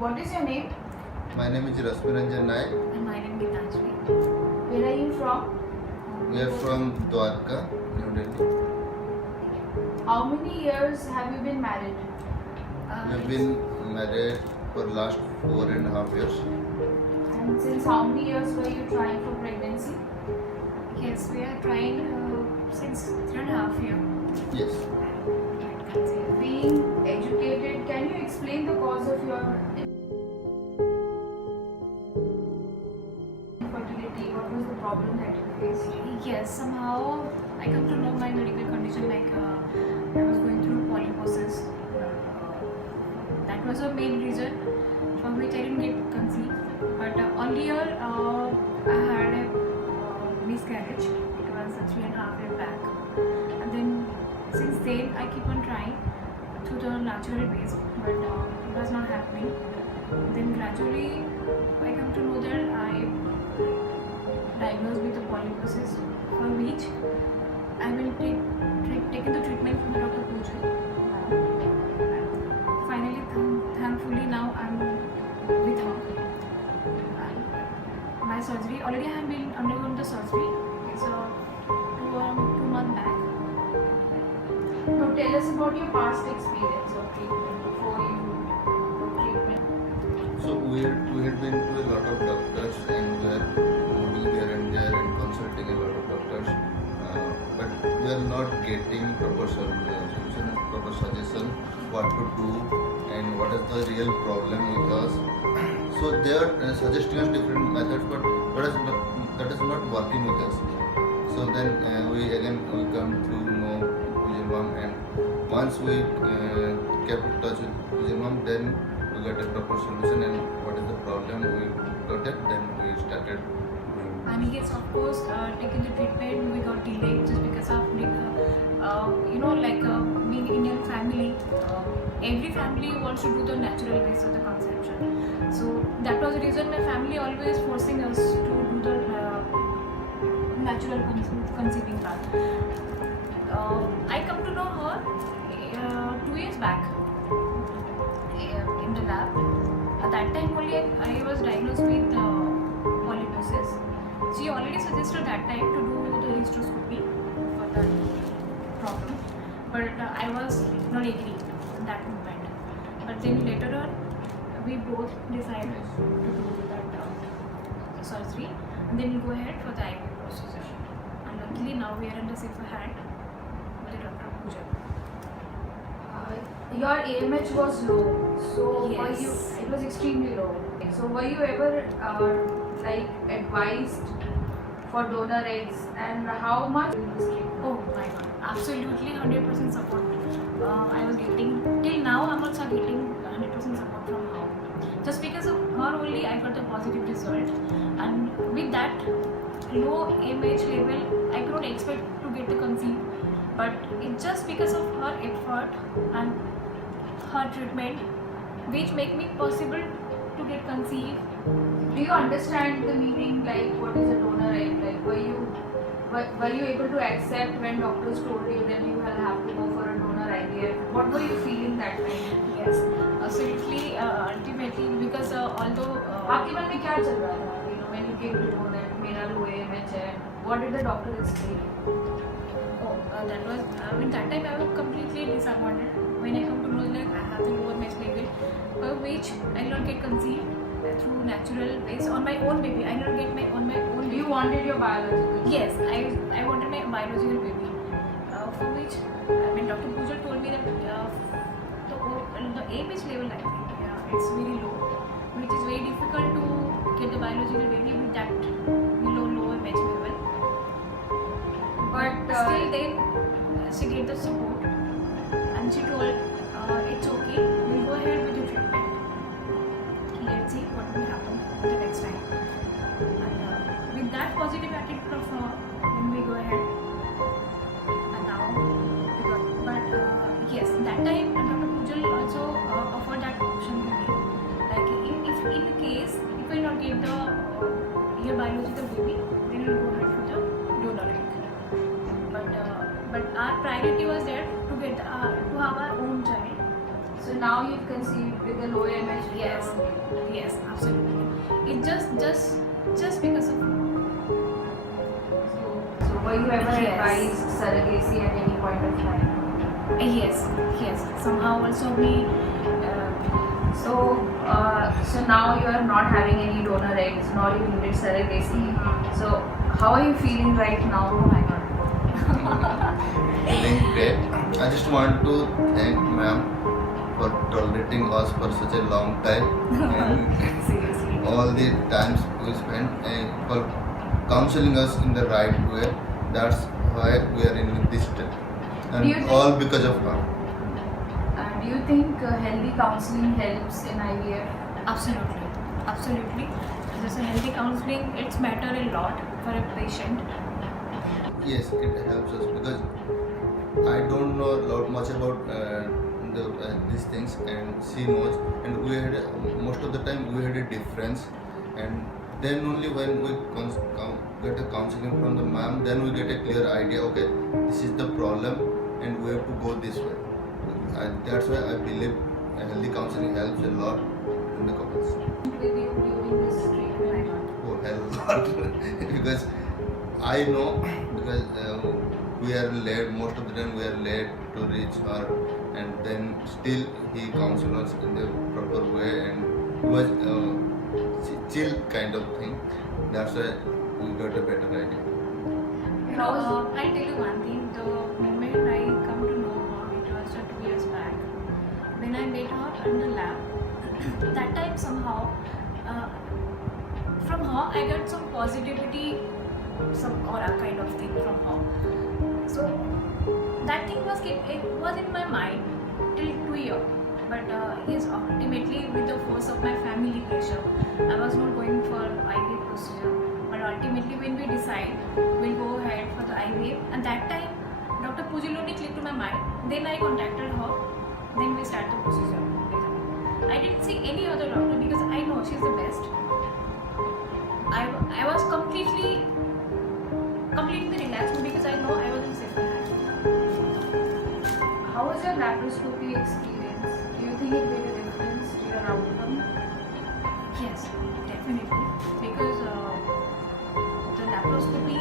What is your name? My name is Rasmiranjan Naik. And my name is Gitanjali. Where are you from? We are from Dwarka, New Delhi. How many years have you been married? We have been married for last 4.5 years. And since how many years were you trying for pregnancy? Yes, we are trying since 3.5 years. Yes. Being educated, can you explain the cause of your infertility? What was the problem that you faced? Yes, somehow I come to know my medical condition like I was going through polyposis. That was a main reason for which I didn't get conceived. But earlier I had a miscarriage. It was 3.5 years back. And then since then I keep on trying through the natural ways, but it was not happening. Then gradually I come to know that I diagnosed with the polyposis, for which I will taken the treatment from Dr. Pujal. Finally, thankfully now I'm with her. And my surgery, already I have been undergone the surgery. It's 2 months back. Now tell us about your past experience of treatment before you took treatment. So we had been to a lot of doctors and we are moving here and there and consulting a lot of doctors. But we are not getting proper solution, proper suggestion what to do and what is the real problem with us. So they are suggesting us different methods, but that is not working with us. So then we come to know Pujal Mom, and once we kept in touch with Pujal Mom, then we got a proper solution and what is the problem we got it, then we started doing. And yes, of course, taking the treatment we got delayed just because of being Indian family. Every family wants to do the natural ways of the conception. So that was the reason my family always forcing us to do the natural conceiving part. I come to know her 2 years back in the lab. At that time only I was diagnosed with polyposis. She already suggested that time to do the hysteroscopy for that problem, but I was not agree in that moment. But then later on, we both decided to do that surgery, and then we go ahead for the IVF procedure. And luckily now we are under safer hand with Dr. Pujal. Your AMH was low, so were you? Yes. It was extremely low. So were you ever advised for donor eggs, and how much? Oh my god, absolutely 100% support. I was getting, till now I'm also getting 100% support from her. Just because of her only I got a positive result, and with that low AMH level I could not expect to get the conceive, but it's just because of her effort and her treatment which make me possible to get conceived. Do you understand the meaning, like what is a donor egg? Like were you able to accept when doctors told you that you will have to go for a donor IVF? What were you feeling that time? Yes, absolutely. Ultimately, because although आपके मन में क्या चल रहा था? You know, when you came to know that मेरा low AMH है, what did the doctor explain? that was that time I was completely disappointed when I come to know that I have the lower mesh level, for which I will not get conceived through natural ways on my own baby. I will not get on my own baby. You wanted your biological? Yes, I wanted my biological baby, for which when Dr. Pujal told me that the AMH level, I think it's very low, which is very difficult to get the biological baby with that lower match level. But Still then she gave the support and she told it's okay, we'll go ahead with the treatment. Let's see what will happen the next time. And with that positive attitude of her, then we go ahead. And now we got, but yes, that time Dr. Pujal also offered that option to me. Like if in case if we not get the your biological baby, then we'll go ahead for the donor egg. But our priority was there to get to have our own child. so now you've conceived with a low AMH, Yes. Yes, yes, absolutely. It just because of So were you ever Yes. advised surrogacy at any point of time? yes, yes. Somehow also we. So now you are not having any donor eggs, nor you needed surrogacy. So how are you feeling right Oh now? my God. Feeling great. I just want to thank ma'am for tolerating us for such a long time and Seriously. all the times we spent and for counseling us in the right way. That's why we are in this step. Do you And think- all because of her. Do you think healthy counseling helps in IVF? Absolutely, absolutely. Just a healthy counseling, it's matter a lot for a patient. Yes, it helps us because I don't know a lot much about these things, and she knows. And we had most of the time we had a difference, and then only when we get a counseling from the ma'am, then we get a clear idea. Okay, this is the problem, and we have to go this way. That's why I believe healthy counseling helps a lot in the couples. With you during this treatment? Oh, hell lot. Because I know, because we are late, most of the time we are late to reach her, and then still he counsels us in the proper way, and it was chill kind of thing. That's why we got a better idea. I'll tell you one thing. The moment I come to know her, it was 2 years back. When I met her in the lab, that time somehow, from her I got some positivity, some aura kind of thing from her. So that thing it was in my mind till 2 years. But yes, ultimately with the force of my family pressure, I was not going for IVF procedure. But ultimately when we decide we'll go ahead for the IVF, and that time Dr. Pujiloni clicked to my mind. Then I contacted her. Then we start the procedure with her. I didn't see any other doctor because I know she's the best. I was completely relaxed because I know I was in safe hands. How was your laparoscopy experience? Do you think it made a difference to your outcome? Yes, definitely. Because the laparoscopy,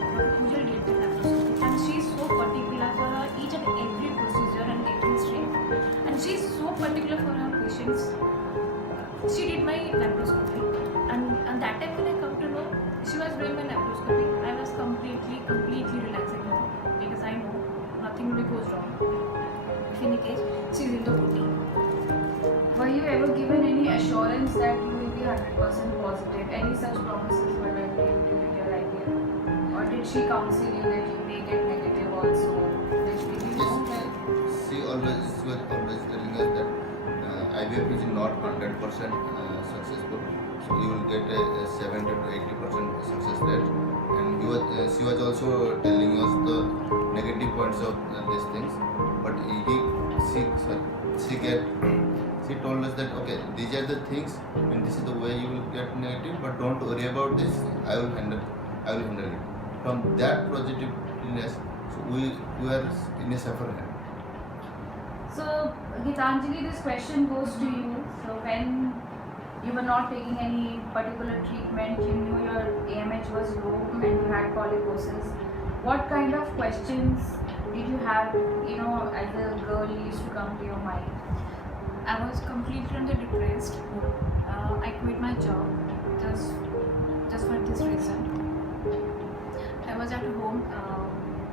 Dr. Pujal did the laparoscopy, and she's so particular for her each and every procedure and every step. And she's so particular for her patients. She did my laparoscopy, and that time when I come to know she was doing my laparoscopy, I was completely relaxing because I know nothing will go wrong. If in case she's in the OT. Were you ever given any assurance that you will be 100% positive? Any such promises were made to you during your IVF? Or did she counsel you that you may get negative also? Did you know that? Yes, she was always telling us that IVF is not 100% successful. So you will get a 70 to 80% success rate. And she was also telling us the negative points of these things. But she told us that okay, these are the things, and this is the way you will get negative. But don't worry about this. I will handle it. From that positiveness, so we are in a safer hand. So, Gitanjali, this question goes to you. So, when you were not taking any particular treatment, you knew your AMH was low and you had polyposis. What kind of questions did you have, as a girl used to come to your mind? I was completely depressed. I quit my job just for this reason. I was at home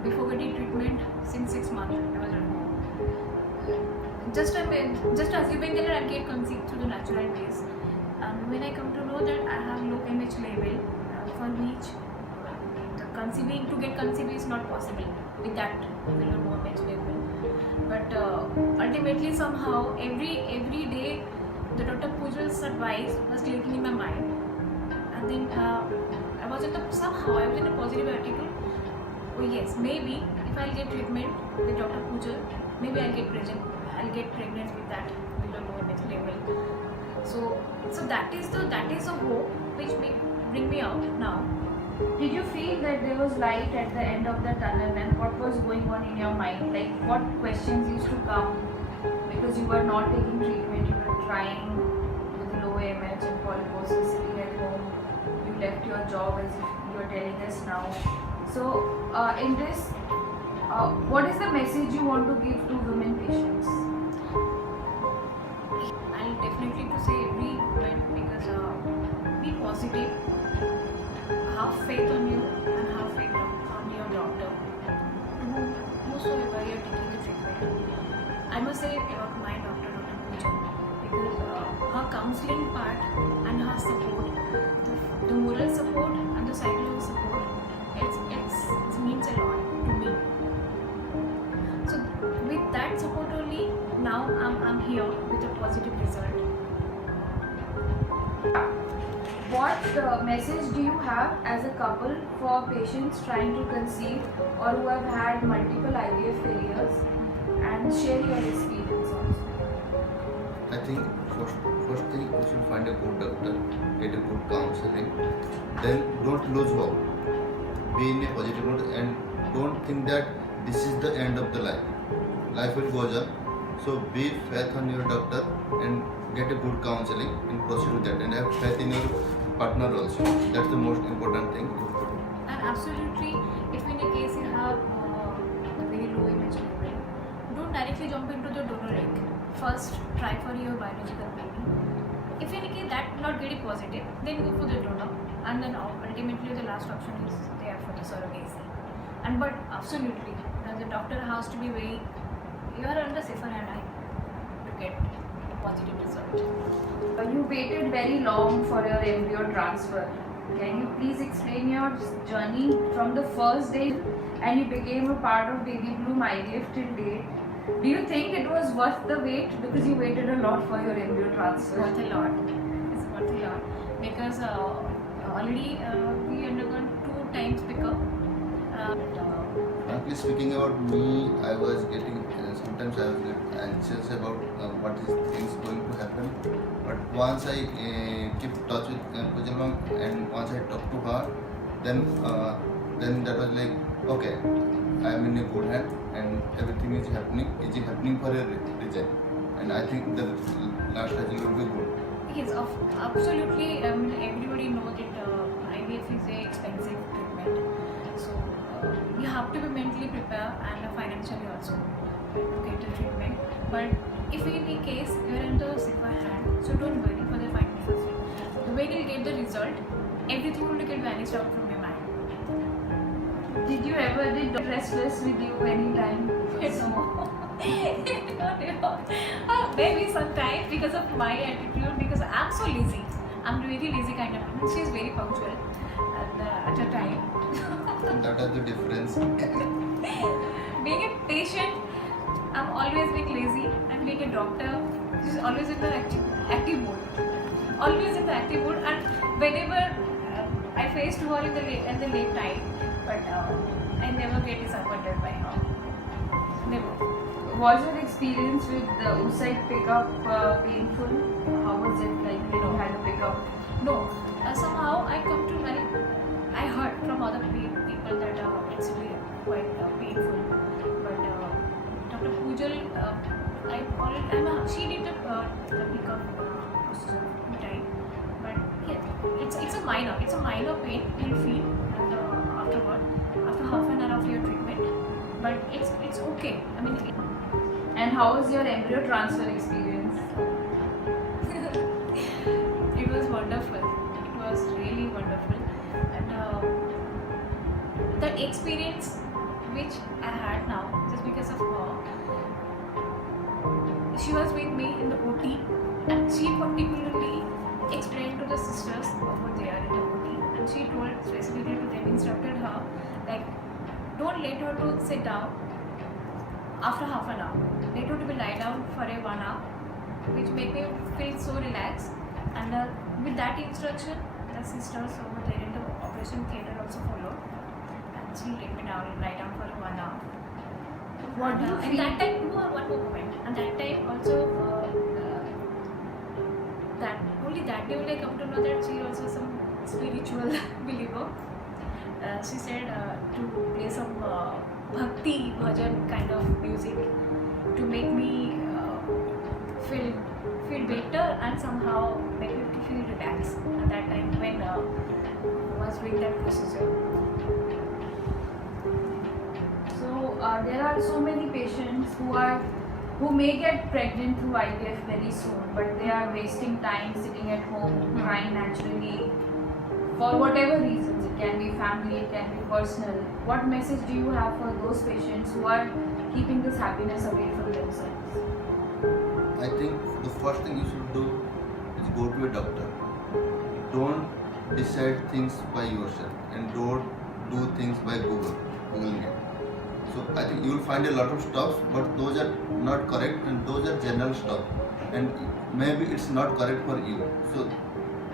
before getting treatment since 6 months. I was at home. Just assuming that I'll get conceived through the natural ways. And when I come to know that I have low MH level, for which to get conceived is not possible with that low MH level. But ultimately somehow every day the Dr. Pujal's advice was clicking in my mind, and then I was in a positive attitude. Oh yes, maybe if I'll get treatment with Dr. Pujal, maybe I'll get pregnant with that low MH level. So that is the hope which bring me out now. Did you feel that there was light at the end of the tunnel, and what was going on in your mind? Like, what questions used to come because you were not taking treatment, you were trying job as you are telling us now. So, in this, what is the message you want to give to women patients? I'll definitely to say every woman because be positive, have faith on you and have faith on your doctor. Whosoever you are taking the treatment. I must say about my doctor, Dr. Pooja, because her counseling part and her support, the moral support and the psychological support, it means a lot to me. So with that support only, now I'm here with a positive result. What message do you have as a couple for patients trying to conceive or who have had multiple IVF failures, and share your experience also? I think first thing you should find a good doctor, get a good counseling, then don't lose hope. Be in a positive mood and don't think that this is the end of the life. Life will go on. So be faith on your doctor and get a good counseling and proceed with that, and have faith in your partner also. That's the most important thing. And absolutely, if in a case you have a very low image level, don't directly jump into the donor egg. First, try for your biological baby. If in a case that not getting positive, then go for the donor, and then ultimately the last option is there for the surrogacy. And but absolutely, the doctor has to be very. You are under safer hand to get a positive result. You waited very long for your embryo transfer. Can you please explain your journey from the first day and you became a part of Baby Bloom IVF till date? Do you think it was worth the wait because you waited a lot for your embryo transfer? Worth a lot. It's worth a lot because already we undergone 2 times pickup. Frankly speaking about me, I was getting sometimes I was get anxious about what is things going to happen. But once I keep touch with Pooja ma'am and once I talk to her, then that was like, okay, I am in a good hand and everything is happening for a reason, and I think the last result will be good. Yes, absolutely. Everybody knows that IVF is a expensive treatment, so you have to be mentally prepared and financially also to get the treatment. But if in any case you are in the safer hand, so don't worry for the finances. When you get the result, everything will get vanished out from your mind. Did Dr. restless with you anytime? No. Maybe sometimes because of my attitude, because I'm so lazy. I'm really lazy kind of woman. She's very punctual at a time. That is the difference. Being a patient, I'm always being lazy, and being a doctor, she's always in the active mode. Always in the active mode, and whenever I faced her in the late night, but I never get disappointed by her. Never. Was your experience with the oocyte pickup painful? How was it like when you had a pickup? No, somehow I come to I heard from other people that it's really quite painful. But Dr. Pujal, she did the pickup procedure 2 times. But yeah, it's a minor pain you'll feel afterward, after half an hour of your treatment. But it's okay. I mean. And how was your embryo transfer experience? It was wonderful. It was really wonderful, and the experience which I had now, just because of her, she was with me in the OT, and she particularly explained to the sisters over there in the OT, and she told specifically to them, instructed her, like, don't let her to sit down after half an hour. Let her to be lie down for a 1 hour, which made me feel so relaxed. And with that instruction, the sisters over there in the operation theatre also followed, and she let me down and lie down for 1 hour. What do you And feel? that time, one more moment. And that time also, that day only I come to know that she also some spiritual believer. She said to play some bhakti bhajan kind of music to make me feel better and somehow make me to feel relaxed. At that time when was was doing that procedure. So there are so many patients who may get pregnant through IVF very soon, but they are wasting time sitting at home trying naturally for whatever reasons. It can be family, it can be personal. What message do you have for those patients who are keeping this happiness away from themselves? I think the first thing you should do is go to a doctor. Don't decide things by yourself and don't do things by Googling it. So I think you will find a lot of stuff, but those are not correct and those are general stuff. And maybe it's not correct for you. So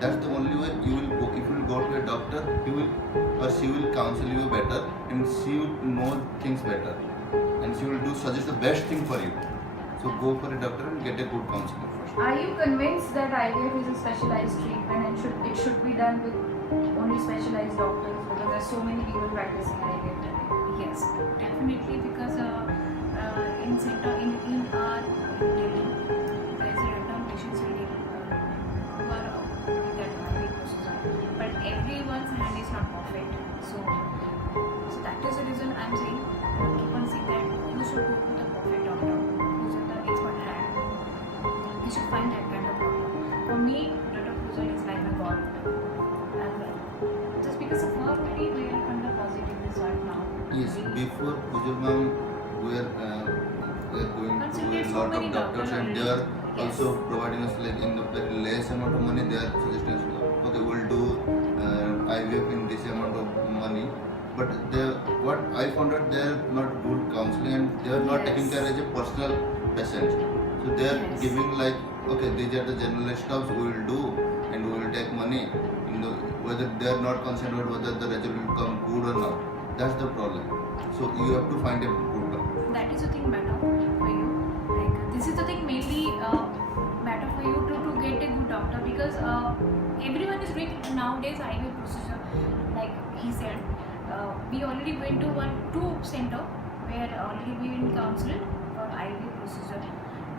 that's the only way you will go. If you will go to a doctor, he will or she will counsel you better and she will know things better. And she will suggest the best thing for you. So go for a doctor and get a good counselor first. Are you convinced that IVF is a specialized treatment and it should be done with only specialized doctors, because there are so many people practicing IVF today? Yes, definitely, because in our Delhi, there is a random patients in Delhi who are doing that IVF procedure, but everyone's hand is not perfect. So that is the reason I'm saying, keep on saying that you should go to the perfect doctor who's in the expert hand. You should find that kind of doctor. For me, Dr. Pujal is like my god, and just because of her only we are under positive result now. Yes, before Pujal ma'am, we are going to Consulted a so lot many of doctors doctors and they are Yes. also providing us like in the very less amount of money. They are suggesting us, okay, we'll do IVF in this amount of money. But what I found out, they are not good counseling and they are not Yes. taking care as a personal patient. So they are Yes. giving like, okay, these are the general stuff we will do and we will take money. Whether they are not concerned about whether the result will come good or not. That's the problem. So you have to find a good doctor. That is the thing matter for you. Like this is the thing mainly matter for you to get a good doctor, because everyone is doing nowadays IVF procedure. Like he said, we already went to two center where already we been counseled for IVF procedure.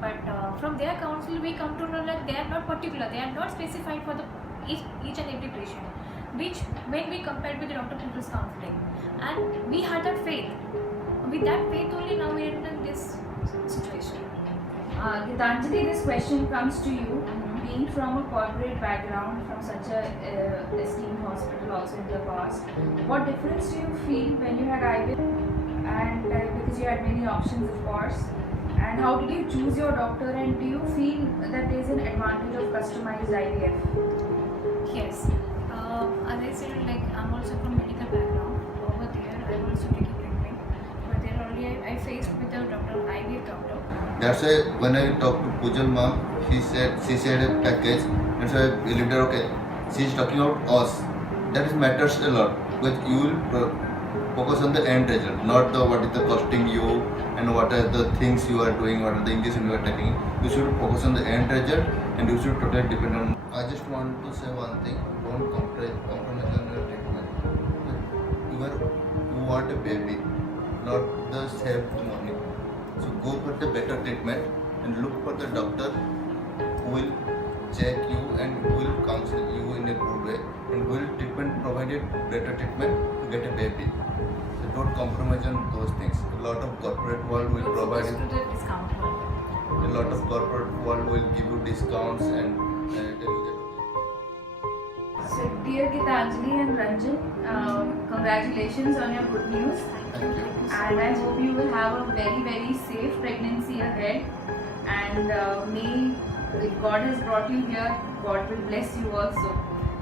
But from their counsel we come to know that they are not particular, they are not specified for the each and every patient. Which when we compared with Dr. Pujal's counseling, and we had that faith. With that faith only now we are in this situation. Gitanjali, this question comes to you, being from a corporate background, from such a esteemed hospital also in the past. What difference do you feel when you had IVF? And because you had many options, of course. And how did you choose your doctor? And do you feel that there is an advantage of customized IVF? Yes. As I said, like I'm also from medical background. Over there, I'm also taking treatment. But there only I faced with a doctor, IVF doctor. That's why when I talked to Pujal ma'am, she said a package. And so I believed her, okay, she's talking about us. That matters a lot, because you will focus on the end result, not the what is the costing you and what are the things you are doing, what are the injection you are taking. You should focus on the end result and you should totally depend on. I just want to say one thing: don't compromise on your treatment. You want a baby, not the saved money. So go for the better treatment and look for the doctor who will check you and who will counsel you in a good way and who will provide a better treatment to get a baby. So don't compromise on those things. A lot of corporate world will Don't provide focus you. to the discount one. A lot of corporate world will give you discounts and tell you that. So, dear Gitanjali and Ranjan, congratulations on your good news. Thank you. And I hope you will have a very, very safe pregnancy ahead. And may, if God has brought you here, God will bless you also.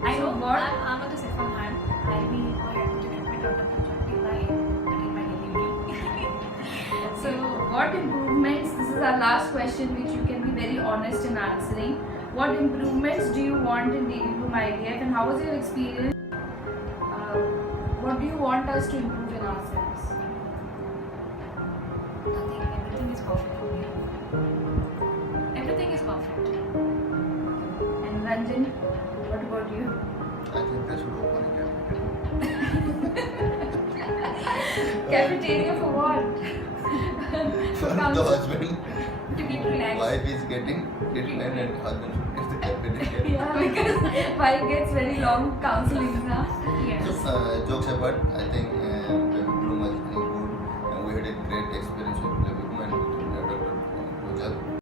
I So know what- I'm on the safer hand. I'll be ahead to treatment Dr. Pujal till my delivery. So, what improvements, this is our last question which you can be very honest in answering. What improvements do you want in Baby Boom IVF and how was your experience? What do you want us to improve in ourselves? Nothing, everything is perfect for me. Everything is perfect. And Ranjan, what about you? I think they should open a cafeteria. Cafeteria for what? For the husband, To get relaxed. wife is getting treatment and husband should get the cafeteria. Yeah, because wife gets very long counseling now. Yes. Jokes apart, I think Baby Bloom was very good. We had a great experience with